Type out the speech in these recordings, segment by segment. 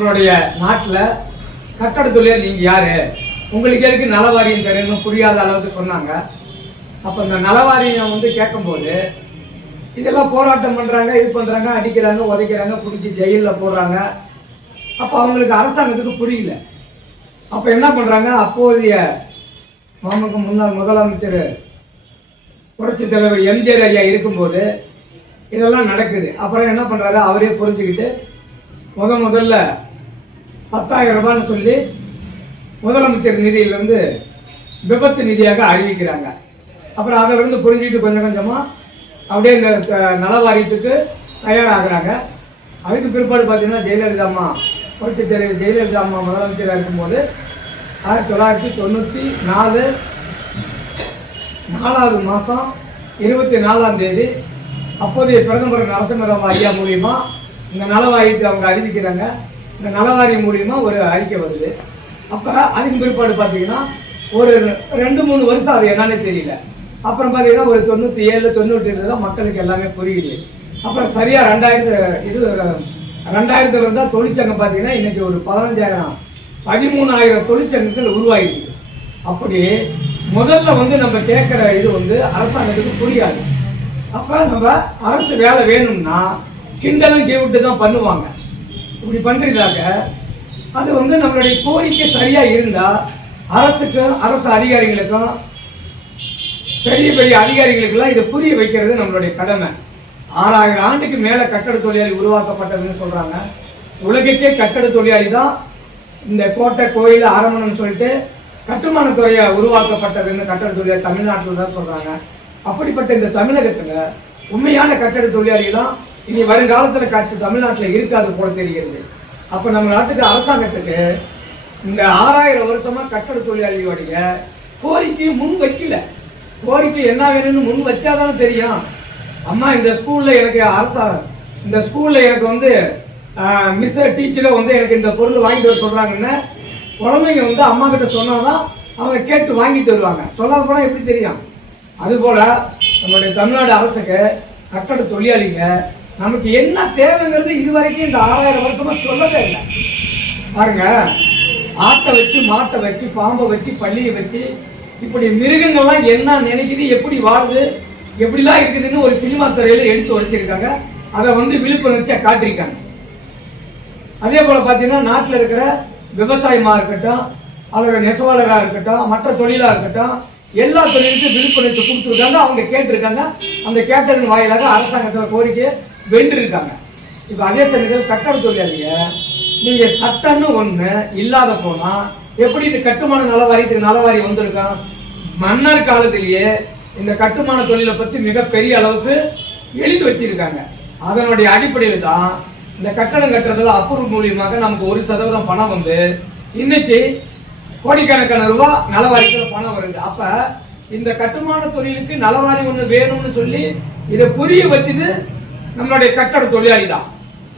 நம்மளுடைய நாட்டில் கட்டட தொழில் நீங்கள் யார், உங்களுக்கு எதுக்கு நலவாரியம் தெரியணும் புரியாத அளவுக்கு சொன்னாங்க. அப்போ இந்த நலவாரியம் வந்து கேட்கும்போது இதெல்லாம் போராட்டம் பண்ணுறாங்க, இது பண்ணுறாங்க, அடிக்கிறாங்க, உதைக்கிறாங்க, பிடிச்சி ஜெயிலில் போடுறாங்க. அப்போ அவங்களுக்கு அரசாங்கத்துக்கு புரியல. அப்போ என்ன பண்ணுறாங்க, அப்போதைய முன்னாள் முதலமைச்சர் புரட்சித் தலைவர் எம்ஜிஆர் ஐயா இருக்கும்போது இதெல்லாம் நடக்குது. அப்புறம் என்ன பண்ணுறாரு, அவரே புரிஞ்சுக்கிட்டு முதல்ல 10,000 ரூபான்னு சொல்லி முதலமைச்சர் நிதியிலிருந்து விபத்து நிதியாக அறிவிக்கிறாங்க. அப்புறம் அதிலிருந்து புரிஞ்சுக்கிட்டு கொஞ்சம் கொஞ்சமாக அப்படியே இந்த நலவாரியத்துக்கு தயாராகிறாங்க. அதுக்கு பிற்பாடு பார்த்தீங்கன்னா ஜெயலலிதா அம்மா, புரட்சித் தலைவர் ஜெயலலிதா அம்மா முதலமைச்சராக இருக்கும்போது 1994 4வது மாதம் 24ஆம் தேதி அப்போதைய பிரதமர் நரசிம்மராவ் ஐயா மூலியமா இந்த நலவாரியத்தை அவங்க அறிவிக்கிறாங்க. இந்த நலவாரியம் மூலியமா ஒரு அறிக்கை வருது. அப்போ அதுக்கு பிற்பாடு பார்த்தீங்கன்னா ஒரு 2-3 வருஷம் அது என்னன்னே தெரியல. அப்புறம் பார்த்தீங்கன்னா ஒரு 97, 98 தான் மக்களுக்கு எல்லாமே புரியுது. அப்புறம் சரியாக 2000 இருந்தால் தொழிற்சங்கம் பார்த்தீங்கன்னா இன்றைக்கி ஒரு 15,000 13,000 தொழிற்சங்கங்கள் உருவாகிருக்கு. அப்படி முதல்ல வந்து நம்ம கேட்குற இது வந்து அரசாங்கத்துக்கு புரியாது. அப்போ நம்ம அரசு வேலை வேணும்னா கிண்டலும் கேவிட்டு தான் பண்ணுவாங்க. இப்படி பண்ணுறதாக அது வந்து நம்மளுடைய கோரிக்கை சரியாக இருந்தால் அரசுக்கும் அரசு அதிகாரிகளுக்கும் பெரிய பெரிய அதிகாரிகளுக்கெல்லாம் இதை புரிய வைக்கிறது நம்மளுடைய கடமை. 6000 ஆண்டுக்கு மேலே கட்டட தொழிலாளி உருவாக்கப்பட்டதுன்னு சொல்கிறாங்க. உலகக்கே கட்டட தொழிலாளி தான் இந்த கோட்டை, கோயில், அரமணம்னு சொல்லிட்டு கட்டுமானத்துறையை உருவாக்கப்பட்டதுன்னு கட்டட தொழிலாளி தமிழ்நாட்டில் தான் சொல்கிறாங்க. அப்படிப்பட்ட இந்த தமிழகத்தில் உண்மையான கட்டட தொழிலாளிகளாம் இனி வருங்காலத்தில் தமிழ்நாட்டில் இருக்காது போல தெரிகிறது. அப்போ நம்ம நாட்டுக்கு அரசாங்கத்துக்கு இந்த 6000 வருஷமாக கட்டட தொழிலாளிகளுடைய கோரிக்கையை முன் வைக்கல. கோரிக்கை என்ன வேணும்னு முன் வச்சாதானே தெரியும். அம்மா இந்த ஸ்கூலில் எனக்கு இந்த ஸ்கூலில் எனக்கு வந்து மிஸ் டீச்சரை வந்து எனக்கு இந்த பொருள் வாங்கிட்டு வர சொல்கிறாங்கன்னு குழந்தைங்க வந்து அம்மா கிட்ட சொன்னால் தான் அவங்க கேட்டு வாங்கி தருவாங்க. சொல்லாத போனால் எப்படி தெரியும்? அதுபோல் நம்மளுடைய தமிழ்நாடு அரசுக்கு கட்டட தொழிலாளிங்க நமக்கு என்ன தேவைங்கிறது இதுவரைக்கும் இந்த 6000 வருஷமாக சொல்லவே இல்லை. பாருங்க, ஆட்டை வச்சு, மாட்டை வச்சு, பாம்பை வச்சு, பள்ளியை வச்சு, இப்படி மிருகங்கள்லாம் என்ன நினைக்குது, எப்படி வாழுது, எப்படிலாம் இருக்குதுன்னு ஒரு சினிமா துறையில் எடுத்து வச்சிருக்காங்க. அதை வந்து விழிப்புணர்ச்சியாக காட்டியிருக்காங்க. அதே போல் பார்த்தீங்கன்னா நாட்டில் இருக்கிற விவசாயமாக இருக்கட்டும், அதோட நெசவாளராக இருக்கட்டும், மற்ற தொழிலாக இருக்கட்டும், எல்லா தொழிலுக்கும் விழிப்புணர்ச்சி கொடுத்துருக்காங்க. அவங்க கேட்டிருக்காங்க. அந்த கேட்டதன் வாயிலாக அரசாங்கத்தில் கோரிக்கையை வென்றிருக்காங்க. இப்போ அதே சமயத்தில் கட்டட தொழிலாளிய நீங்கள் சட்டம்னு ஒன்று இல்லாத போனால் எப்படி இந்த கட்டுமான நலவாரியத்துக்கு நலவாரி வந்திருக்கான்? மன்னர் காலத்திலேயே இந்த கட்டுமான தொழிலை பற்றி மிகப்பெரிய அளவுக்கு எழுதி வச்சிருக்காங்க. அதனுடைய அடிப்படையில் தான் இந்த கட்டடம் கட்டுறதுல அப்ரூவல் மூலியமாக நமக்கு 1% பணம் வந்து இன்னைக்கு கோடிக்கணக்கான ரூபா நலவாரியத்தில் பணம் வருது. அப்போ இந்த கட்டுமான தொழிலுக்கு நலவாரி ஒன்று வேணும்னு சொல்லி இதை புரிய வச்சது நம்மளுடைய கட்டட தொழிலாளி தான்.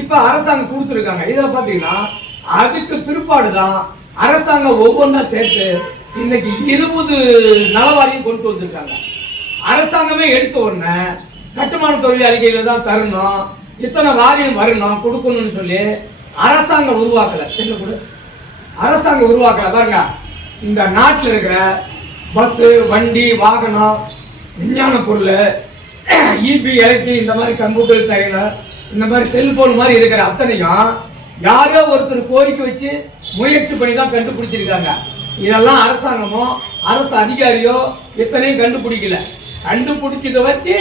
இப்போ அரசாங்கம் கொடுத்துருக்காங்க. இதில் பார்த்தீங்கன்னா அதுக்கு பிற்பாடு தான் அரசாங்கம் ஒவ்வொன்றா சேர்த்து இன்னைக்கு 20 நலவாரியம் கொண்டு வந்திருக்காங்க. அரசாங்கமே எடுத்த உடனே கட்டுமான தொழிலாளிகளை தான் தரணும், இத்தனை வாரியம் வரணும், கொடுக்கணும்னு சொல்லி அரசாங்கம் உருவாக்கலை. அரசாங்கம் உருவாக்கலை. பாருங்க, இந்த நாட்டில் இருக்கிற பஸ்ஸு, வண்டி, வாகனம், விஞ்ஞான பொருள், இபி, எலக்ட்ரிக், இந்த மாதிரி கம்ப்யூட்டர் சயின்ஸ், இந்த மாதிரி செல்போன் மாதிரி இருக்கிற அத்தனையும் யாரோ ஒருத்தர் கோரிக்கை வச்சு முயற்சி பண்ணி தான் கண்டுபிடிச்சிருக்காங்க. இதெல்லாம் அரசாங்கமோ அரசு அதிகாரியோ இத்தனையும் கண்டுபிடிக்கல. கண்டுபிடிச்சதை வச்சு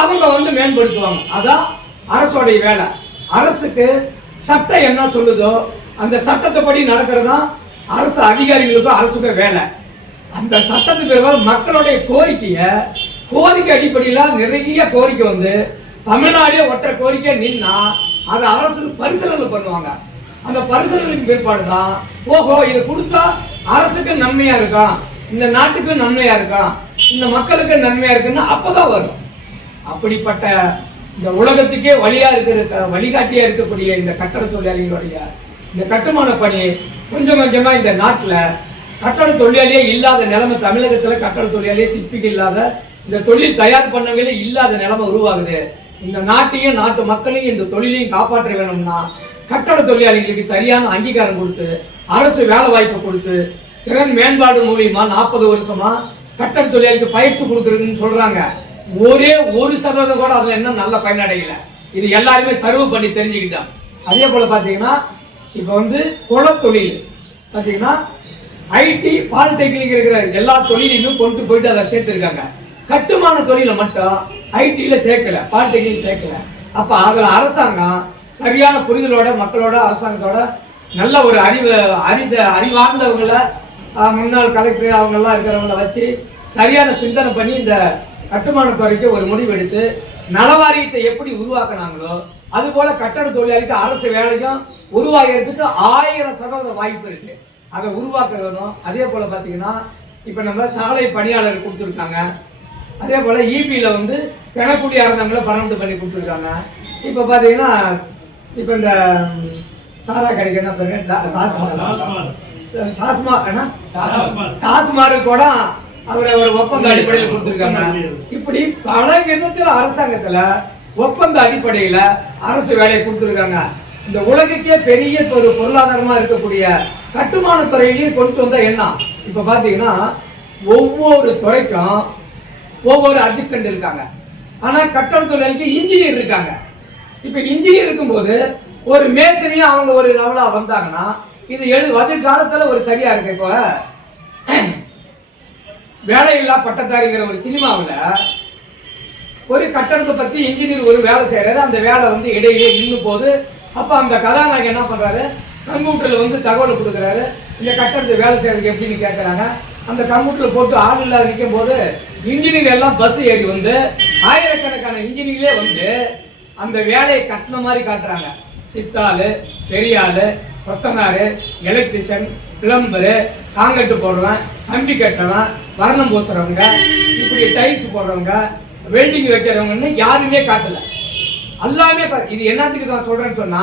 அவங்க வந்து மேம்படுத்துவாங்க. அதான் அரசோடைய வேலை. அரசுக்கு சட்டம் என்ன சொல்லுதோ அந்த சட்டத்தைப்படி நடக்கிறது தான் அரசு அதிகாரிகளுக்கும் அரசுக்கும் வேலை. அந்த சட்டத்துக்கு மக்களுடைய கோரிக்கை அடிப்படையில் நிறைய கோரிக்கை வந்து தமிழ்நாடே ஒற்றை கோரிக்கை நின்னா அதை அரசு பரிசீலனை பண்ணுவாங்க. அந்த பரிசீலனைக்கு பிற்பாடு தான் ஓஹோ இதை கொடுத்தா அரசுக்கு நன்மையா இருக்கும், இந்த நாட்டுக்கு நன்மையா இருக்கும், இந்த மக்களுக்கு நன்மையா இருக்குன்னு அப்பதான் வரும். அப்படிப்பட்ட இந்த உலகத்துக்கே வழிகாட்டியா இருக்கக்கூடிய இந்த கட்டட தொழிலாளிகளுடைய இந்த கட்டுமான பணி கொஞ்சம் கொஞ்சமா இந்த நாட்டில் கட்டட தொழிலாளியே இல்லாத நிலைமை, தமிழகத்தில் கட்டட தொழிலாளியே சிற்பிகள் இல்லாத, இந்த தொழில் தயார் பண்ணவங்களே இல்லாத நிலைமை உருவாகுது. இந்த நாட்டையும் நாட்டு மக்களையும் இந்த தொழிலையும் காப்பாற்ற வேணும்னா கட்டட தொழிலாளிகளுக்கு சரியான அங்கீகாரம் கொடுத்து அரசு வேலை வாய்ப்பு கொடுத்து திறன் மேம்பாடு மூலியமா 40 வருஷமா கட்டட தொழிலாளிக்கு பயிற்சி கொடுக்குறதுன்னு சொல்றாங்க. ஒரே 1% கூட அதுல இன்னும் நல்ல பயனடையல. இது எல்லாருமே சர்வ் பண்ணி தெரிஞ்சுக்கிட்டான். அதே போல பாத்தீங்கன்னா இப்ப வந்து குளத்தொழில் பாத்தீங்கன்னா ஐடி பாலிடெக்னிக் இருக்கிற எல்லா தொழிலையும் கொண்டு போயிட்டு அதை சேர்த்திருக்காங்க. கட்டுமான தொழில மட்டும் ஐடியில சேர்க்கல, பாலிடெக்னிக் சேர்க்கல. அப்ப அதுல அரசாங்கம் சரியான புரிதலோட மக்களோட அரசாங்கத்தோட நல்ல ஒரு அறிவார்ந்தவங்களை முன்னாள் கலெக்டர் அவங்க எல்லாம் இருக்கிறவங்கள வச்சு சரியான சிந்தனை பண்ணி இந்த கட்டுமான துறைக்கு ஒரு முடிவு எடுத்து நலவாரியத்தை எப்படி உருவாக்குனாங்களோ அது போல கட்டட தொழிலாளிக்கு அரசு வேலையும் உருவாகிறதுக்கு 1000% வாய்ப்பு இருக்கு. அதை உருவாக்கணும். அதே போல பாத்தீங்கன்னா இப்ப நம்ம சாலை பணியாளர் கொடுத்துருக்காங்க. அதே போல இபியில வந்து தினக்கூலியா இருந்தவங்கள பர்மனெண்ட் பண்ணி கொடுத்துருக்காங்க. இப்ப பாத்தீங்கன்னா இப்ப இந்த சாரா கடைக்கு என்ன பேரு டாஸ்மார்க் கூட அவரை ஒரு ஒப்பந்த அடிப்படையில் கொடுத்திருக்காங்க. இப்படி பல விதத்துல அரசாங்கத்துல ஒப்பந்த அடிப்படையில அரசு வேலையை கொடுத்திருக்காங்க. இந்த உலகக்கே பெரிய ஒரு பொருளாதாரமா இருக்கக்கூடிய கட்டுமான துறையிலையும் கொண்டு வந்த எண்ணம். இப்ப பாத்தீங்கன்னா ஒவ்வொரு துறைக்கும் ஒவ்வொரு அசிஸ்டன்ட் இருக்காங்க. ஆனா கட்டட தொழிலாளிக்கு இன்ஜினியர் இருக்காங்க. இப்ப இன்ஜினியர் இருக்கும்போது ஒரு மேஸ்திரியும் அவங்க ஒரு லெவலா வந்தாங்கன்னா இது காலத்துல ஒரு சரியா இருக்கு. இப்போ வேலையில்லா பட்டதாரிங்கிற ஒரு சினிமாவில் ஒரு கட்டடத்தை பத்தி இன்ஜினியர் ஒரு வேலை செய்யறாரு. அந்த வேலை வந்து இடையிலே நின்று போது அப்ப அந்த கதாநாயகன் என்ன பண்றாரு, கம்ப்யூட்டர்ல வந்து தகவல் கொடுக்குறாரு. இந்த கட்டடத்தை வேலை செய்யறதுக்கு எப்படின்னு கேட்கறாங்க. அந்த கம்ப்யூட்டர்ல போட்டு ஆள் இல்லாத நிற்கும் போது இன்ஜினியர் எல்லாம் பஸ் ஏறி வந்து ஆயிரக்கணக்கான இன்ஜினியர்லே வந்து அந்த வேலையை கட்டின மாதிரி காட்டுறாங்க. சித்தாளு, பெரியாளு, கொத்தனாரு, எலக்ட்ரிஷியன், பிளம்பரு, காங்கிரீட் போடுறவன், கம்பி கட்டுறவன், வர்ணம் பூசுறவங்க, இப்படி டைல்ஸ் போடுறவங்க, வெல்டிங் வைக்கிறவங்கன்னு யாருமே காட்டல. எல்லாமே இது என்னத்துக்கு நான் சொல்றேன்னு சொன்னா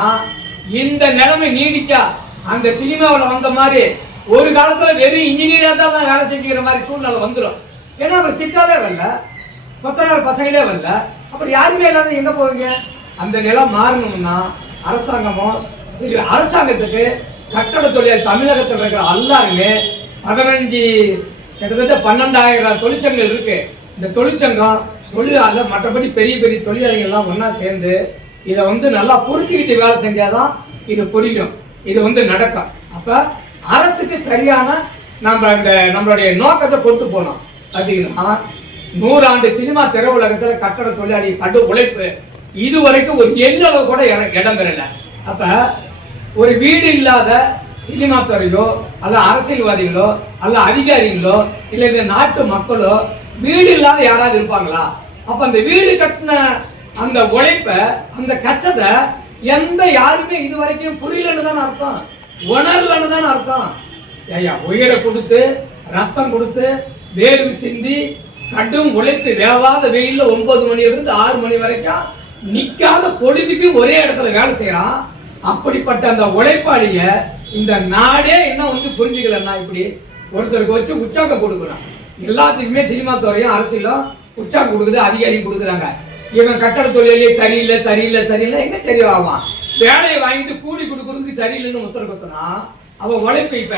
இந்த நிலைமை நீடிச்சா அந்த சினிமாவில் வந்த மாதிரி ஒரு காலத்துல வெறும் இன்ஜினியரா தான் வேலை செஞ்சுக்கிற மாதிரி சூழ்நிலை வந்துடும். ஏன்னா அப்புறம் சித்தாலே வரல, கொத்தனார் பசங்களே வரல, அப்புறம் யாருமே இல்லாத எங்க போவீங்க? அந்த நிலை மாறணும்னா அரசாங்கத்துக்கு கட்டட தொழில் தமிழகத்தில் இருக்கிற எல்லாருமே 15 கிட்டத்தட்ட 12,000 தொழிற்சங்கங்கள் இருக்கு. இந்த தொழிற்சங்கம் தொழிலாளர் மற்றபடி பெரிய பெரிய தொழிலாளிகள் எல்லாம் ஒன்னா சேர்ந்து இதை வந்து நல்லா புரிஞ்சுக்கிட்டு வேலை செஞ்சாதான் இது புரியும், இது வந்து நடக்கும். அப்ப அரசுக்கு சரியான நம்ம இந்த நம்மளுடைய நோக்கத்தை கொண்டு போனோம். பார்த்தீங்கன்னா 100 ஆண்டு சினிமா திரையுலகத்துல கட்டட தொழிலாளி கடு உழைப்பு இதுவரைக்கும் ஒரு எல்லளவு கூட இடம் பெறல. அப்ப ஒரு வீடு இல்லாத சினிமா துறையோ அல்ல அரசியல்வாதிகளோ அல்ல அதிகாரிகளோ இல்ல இந்த நாட்டு மக்களோ வீடு இல்லாத யாராவது இருப்பாங்களா? அப்ப அந்த வீடு கட்டின அந்த உழைப்ப அந்த கஷ்டத்தை எந்த யாருமே இதுவரைக்கும் புரியலன்னு தான் அர்த்தம், உணரலன்னு தான் அர்த்தம். ஐயா உயிரை கொடுத்து ரத்தம் கொடுத்து வேர்வை சிந்தி கடும் உழைப்பு வேவாத வெயில்ல 9 மணியிலிருந்து 6 மணி வரைக்கும் நிக்காத பொழுதுக்கு ஒரே இடத்துல வேலை செய்யறான். அப்படிப்பட்ட அந்த உழைப்பாளிய இந்த நாடே என்ன வந்து புரிஞ்சுக்கலன்னா இப்படி ஒருத்தருக்கு வச்சு உற்சாகம் கொடுக்கணும். எல்லாத்துக்குமே சினிமா துறையும் அரசியலும் உற்சாகம் கொடுக்குது, அதிகாரியும் கொடுக்குறாங்க. இவன் கட்டட தொழிலே சரியில்லை சரியில்லை சரியில்லை எங்க தெரியவான் வேலையை வாங்கிட்டு கூலி கொடுக்கறதுக்கு சரியில்லைன்னு உத்தரவு கொடுத்தனா அவன் உழைப்பு. இப்ப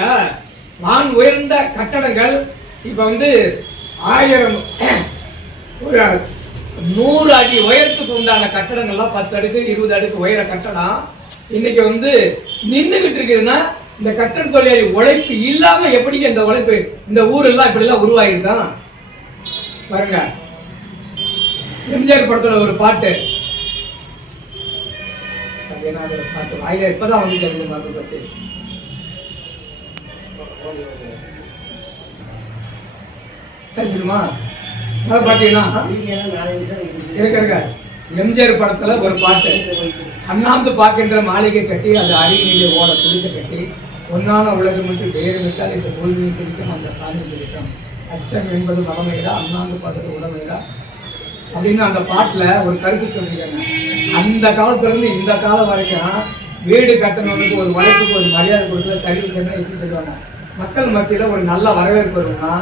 வான் உயர்ந்த கட்டடங்கள் இப்ப வந்து 1000 ஒரு 100 அடி உயரத்துக்கு உண்டான கட்டடங்கள்லாம் 10 அடுக்கு 20 அடுக்கு உயர கட்டடம் இன்னைக்கு வந்து நின்றுகிட்டு இருக்குதுன்னா இந்த கட்டட தொழிலாளி உழைப்பு இல்லாம எப்படி இந்த உழைப்பு இந்த ஊரெல்லாம் இப்படி எல்லாம் உருவாயிருக்கான் பாருங்க. எம்ஜிஆர் படத்துல ஒரு பாட்டு பாட்டு இப்பதான் வந்து பாட்டு பேசணுமா? பாத்தீங்கன்னா எம்ஜிஆர் படத்துல ஒரு பாட்டு, அண்ணாந்து பார்க்கின்ற மாளிகை கட்டி அது அருகிலே ஓட குடிசை கட்டி ஒன்னான உலகம் மட்டும் வேறு விட்டால் இந்த பொழுமையை சிரிக்கும் அந்த சாமி சிரிக்கும் அச்சம் என்பது மகமையிடா அண்ணாந்து பார்க்கறது உடமையிடா அப்படின்னு அந்த பாட்டுல ஒரு கருத்து சொல்லியிருக்காங்க. அந்த காலத்துல இருந்து இந்த காலம் வரைக்கும் வீடு கட்டணத்துக்கு ஒரு வழக்குக்கு ஒரு மரியாதை கொடுக்கல, சரிவு சொன்னா எப்படி சொல்லுவாங்க. மக்கள் மத்தியில ஒரு நல்ல வரவேற்பு வரும்னா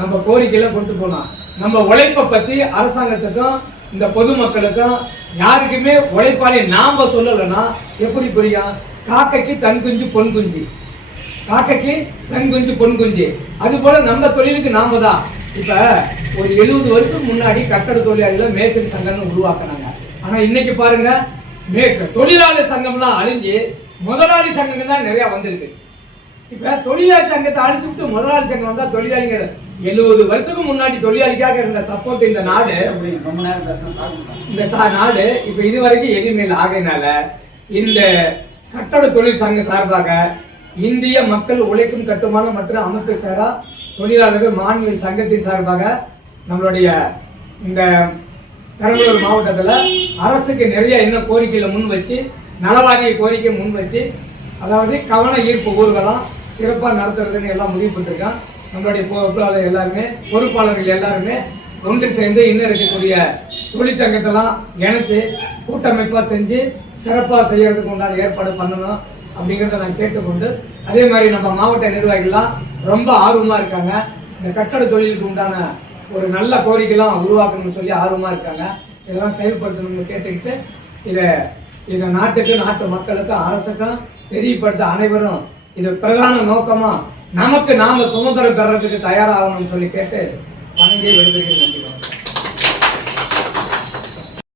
நம்ம கோரிக்கையில கொண்டு போனோம். நம்ம உழைப்பை பத்தி அரசாங்கத்துக்கும் இந்த பொதுமக்களுக்கும் யாருக்குமே உழைப்பாளி நாம சொல்லலைன்னா எப்படி புரியும்? காக்கைக்கு தன் குஞ்சு பொன் குஞ்சு, காக்கைக்கு தன் குஞ்சு பொன் குஞ்சு. அது போல நம்ம தொழிலுக்கு நாம தான். இப்ப ஒரு 70 வருஷத்துக்கு முன்னாடி கட்டட தொழிலாளிகள் மேஸ்திரி சங்கம்னு உருவாக்குனாங்க. ஆனா இன்னைக்கு பாருங்க, தொழிலாளர் சங்கம்லாம் அழிஞ்சு முதலாளி சங்கங்கள் தான் நிறைய வந்திருக்கு. இப்ப தொழிலாளி சங்கத்தை அழிச்சு விட்டு முதலாளி சங்கம் வந்தா தொழிலாளிகள் 70 வருஷத்துக்கு முன்னாடி தொழிலாளிக்காக இருந்த சப்போர்ட் இந்த நாடு இப்ப இதுவரைக்கும் எதுவுமே இல்லை. ஆகையினால இந்த கட்டட தொழில் சங்க சார்பாக இந்திய மக்கள் உழைக்கும் கட்டுமான மற்றும் அமைப்பு சாரா தொழிலாளர்கள் மாநில சங்கத்தின் சார்பாக நம்மளுடைய இந்த பெரம்பலூர் மாவட்டத்தில் அரசுக்கு நிறைய இன்னும் கோரிக்கைகளை முன் வச்சு, நலவாரிய கோரிக்கை முன் வச்சு, அதாவது கவன ஈர்ப்பு ஊர்வலம் சிறப்பாக நடத்துறதுன்னு எல்லாம் முடிவு பண்ணிருக்கான். நம்மளுடைய பொறுப்பாளர்கள் எல்லாருமே ஒன்று சேர்ந்து இன்னும் இருக்கக்கூடிய தொழிற்சங்கத்தெல்லாம் இணைச்சு கூட்டமைப்பாக செஞ்சு சிறப்பாக செய்யறதுக்கு உண்டான ஏற்பாடு பண்ணணும் அப்படிங்கிறத நான் கேட்டுக்கொண்டு, அதே மாதிரி நம்ம மாவட்ட நிர்வாகிகள்லாம் ரொம்ப ஆர்வமாக இருக்காங்க. இந்த கட்டட தொழிலுக்கு உண்டான ஒரு நல்ல கோரிக்கைலாம் உருவாக்கணும்னு சொல்லி ஆர்வமாக இருக்காங்க. இதெல்லாம் செயல்படுத்தணும்னு கேட்டுக்கிட்டு இதை நாட்டுக்கு, நாட்டு மக்களுக்கும், அரசுக்கும் தெரியப்படுத்த அனைவரும் இது பிரதான நோக்கமாக நமக்கு நாம சுதந்திரம் பெறறதுக்கு தயாராகணும்னு சொல்லி கேட்டு வணங்கி விடுதலை. நன்றி.